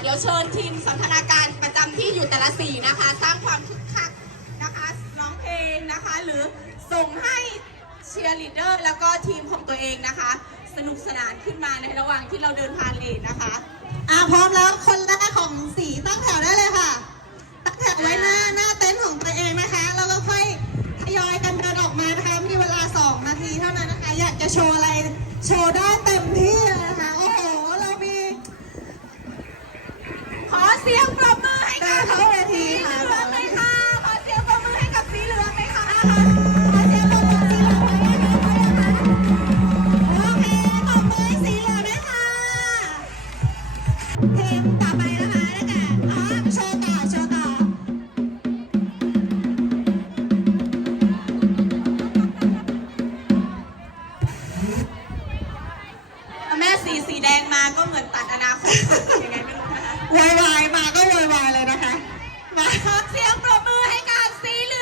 เดี๋ยวเชิญทีมสันทนาการประจำที่อยู่แต่ละสีนะคะ สร้างความคึกคักนะคะร้องเพลงนะคะ หรือส่งให้เชียร์ลีดเดอร์แล้วก็ทีมของตัวเองนะคะ สนุกสนานขึ้นมาในระหว่างที่เราเดินพาเลทนะคะอะพร้อมแล้วคนแรกของสีตั้งแถวได้เลยค่ะ ตั้งแถวไว้หน้าหน้าเต็นท์ของตัวเองนะคะแล้วก็ค่อยทยอยกันเดินออกมานะคะมีเวลา 2 นาทีเท่านั้นนะคะ อยากจะโชว์อะไรโชว์ได้เต็ยนะคะโอ้โหเรามี ขอ เสียงปรบมือให้กับเดินเข้าเวทีสีเหลืองเลยค่ะ ขอเสียงปรบมือให้กับสีเหลืองเลยค่ะขอเสียงปรบมือสีเหลืองหน่อยนะคะโอเคปรบมือสีเหลืองด้วยค่ะเพลงต่อไปนะคะได้แก่อ๋อโชว์ต่อโชว์ต่อ แม่สีสีแดงมาก็เหมือน